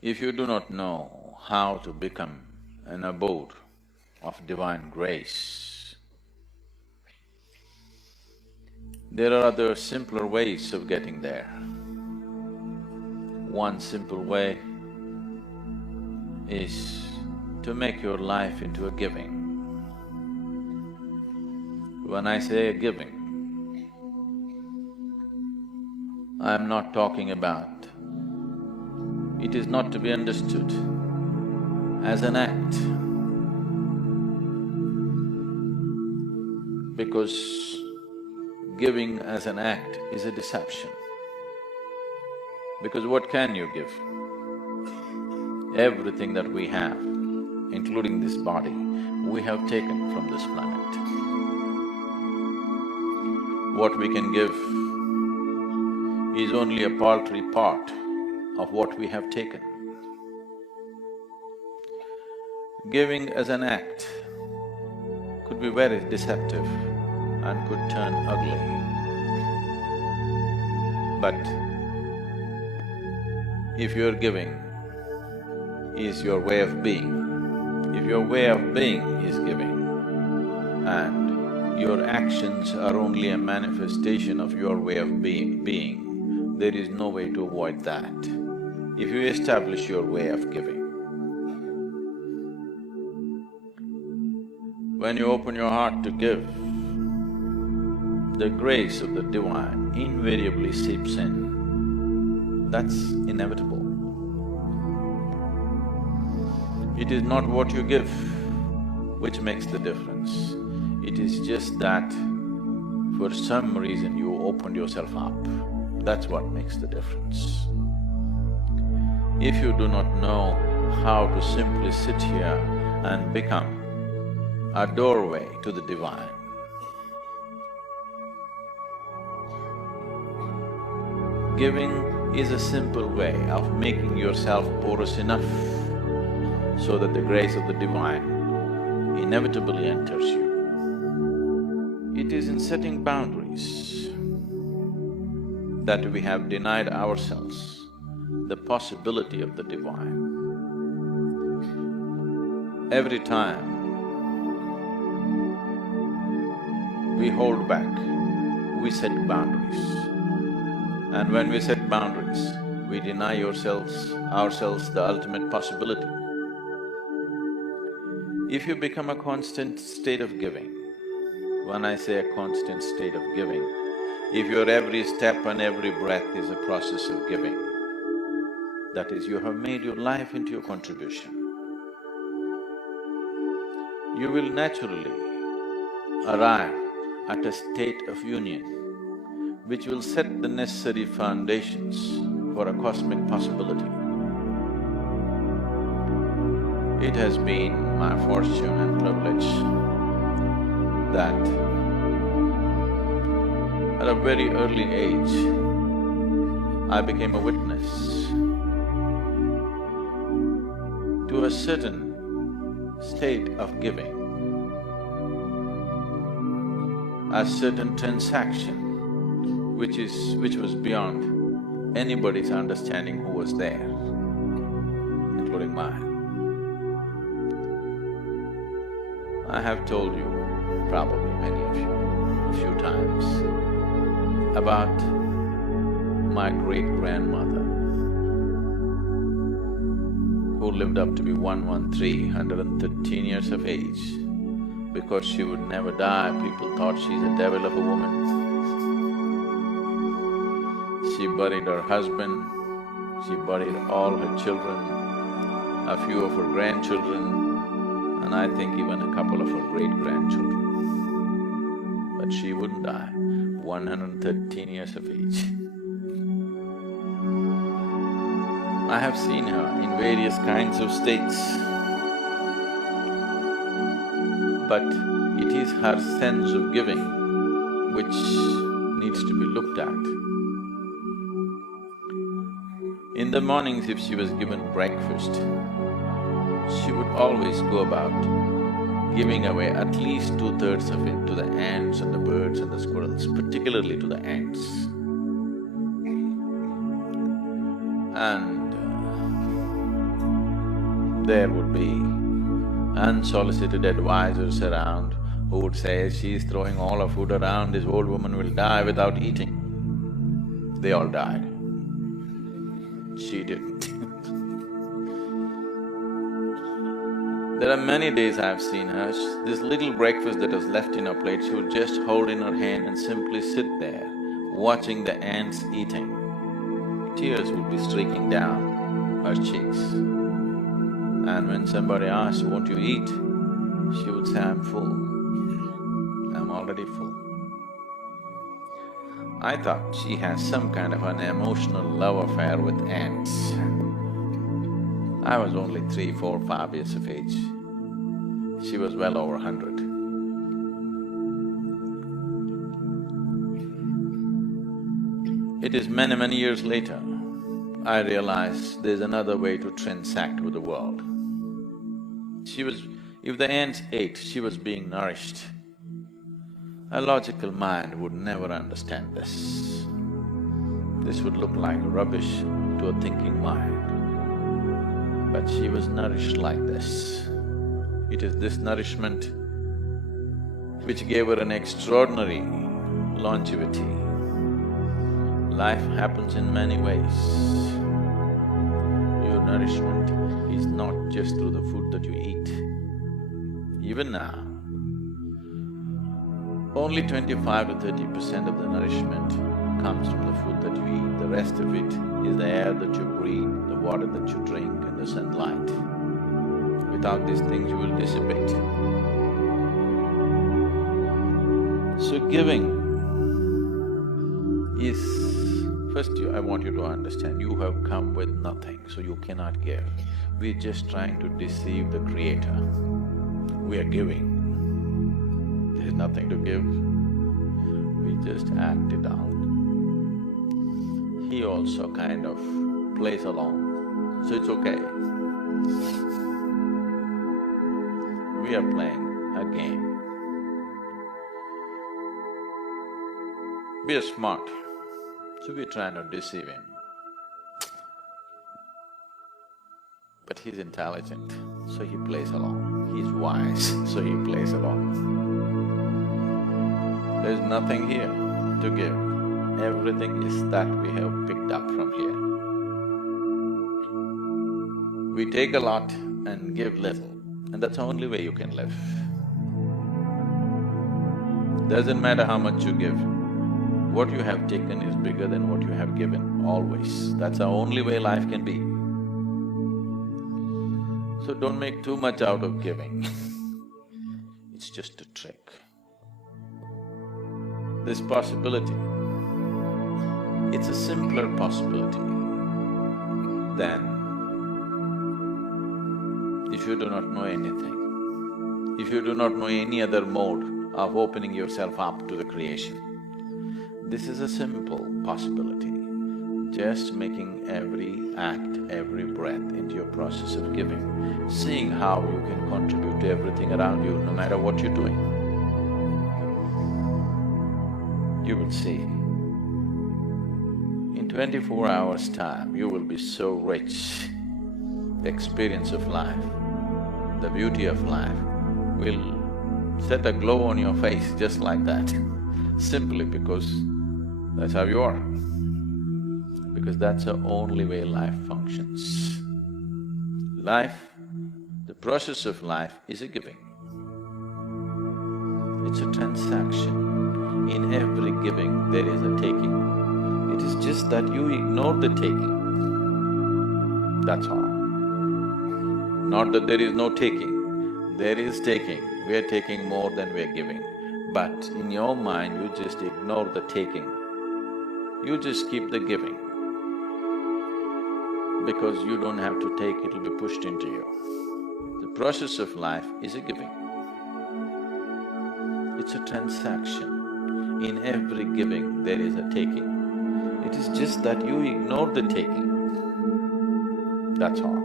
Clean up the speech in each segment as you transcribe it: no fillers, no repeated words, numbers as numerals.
If you do not know how to become an abode of divine grace, there are other simpler ways of getting there. One simple way is to make your life into a giving. When I say a giving, I am not talking about… It is not to be understood as an act, because giving as an act is a deception. Because what can you give? Everything that we have, including this body, we have taken from this planet. What we can give is only a paltry part of what we have taken. Giving as an act could be very deceptive and could turn ugly. But if your giving is your way of being, if your way of being is giving, and your actions are only a manifestation of your way of being, there is no way to avoid that. If you establish your way of giving, when you open your heart to give, the grace of the divine invariably seeps in. That's inevitable. It is not what you give which makes the difference. It is just that for some reason you opened yourself up. That's what makes the difference. If you do not know how to simply sit here and become a doorway to the divine, giving is a simple way of making yourself porous enough so that the grace of the divine inevitably enters you. It is in setting boundaries that we have denied ourselves the possibility of the divine. Every time we hold back, we set boundaries. And when we set boundaries, we deny ourselves the ultimate possibility. If you become a constant state of giving, when I say a constant state of giving, if your every step and every breath is a process of giving, that is, you have made your life into a contribution, you will naturally arrive at a state of union which will set the necessary foundations for a cosmic possibility. It has been my fortune and privilege that at a very early age, I became a witness to a certain state of giving, a certain transaction which was beyond anybody's understanding who was there, including mine. I have told you, probably many of you, a few times, about my great-grandmother who lived up to be 113 years of age. Because she would never die, people thought she's a devil of a woman. She buried her husband, she buried all her children, a few of her grandchildren, and I think even a couple of her great-grandchildren. But she wouldn't die, 113 years of age. I have seen her in various kinds of states, but it is her sense of giving which needs to be looked at. In the mornings, if she was given breakfast, she would always go about giving away at least 2/3 of it to the ants and the birds and the squirrels, particularly to the ants. And there would be unsolicited advisors around who would say, she's throwing all her food around, this old woman will die without eating. They all died. She didn't. There are many days I've seen her, this little breakfast that was left in her plate, she would just hold in her hand and simply sit there, watching the ants eating. Tears would be streaking down her cheeks. And when somebody asked, won't you eat? She would say, I'm full. I'm already full. I thought she has some kind of an emotional love affair with ants. I was only 3, 4, 5 years of age. She was well over 100. It is many, many years later, I realized there's another way to transact with the world. If the ants ate, she was being nourished. A logical mind would never understand this. This would look like rubbish to a thinking mind. But she was nourished like this. It is this nourishment which gave her an extraordinary longevity. Life happens in many ways. Your nourishment is not just through the food that you eat. Even now, only 25 to 30% of the nourishment comes from the food that you eat. The rest of it is the air that you breathe, the water that you drink, and the sunlight. Without these things, you will dissipate. So giving is… First, I want you to understand, you have come with nothing, so you cannot give. We're just trying to deceive the Creator. We are giving. There's nothing to give. We just act it out. He also kind of plays along, so it's okay. We are playing a game. We are smart, so we're trying to deceive him. But he's intelligent, so he plays along. He's wise, so he plays along. There's nothing here to give. Everything is that we have picked up from here. We take a lot and give little, and that's the only way you can live. Doesn't matter how much you give, what you have taken is bigger than what you have given, always. That's the only way life can be. So don't make too much out of giving. It's just a trick. This possibility, it's a simpler possibility than if you do not know anything, if you do not know any other mode of opening yourself up to the creation. This is a simple possibility, just making every act, every breath into your process of giving, seeing how you can contribute to everything around you, no matter what you're doing. You will see, in 24 hours' time, you will be so rich. The experience of life, the beauty of life will set a glow on your face just like that, simply because that's how you are. Because that's the only way life functions. Life, the process of life is a giving. It's a transaction. In every giving, there is a taking. It is just that you ignore the taking. That's all. Not that there is no taking. There is taking. We are taking more than we are giving. But in your mind, you just ignore the taking. You just keep the giving. Because you don't have to take, it'll be pushed into you. The process of life is a giving. It's a transaction. In every giving, there is a taking. It is just that you ignore the taking. That's all.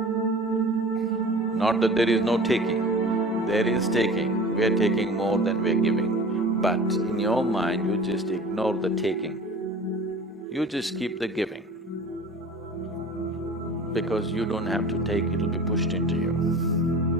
Not that there is no taking. There is taking. We are taking more than we are giving. But in your mind, you just ignore the taking. You just keep the giving. because you don't have to take, it'll be pushed into you.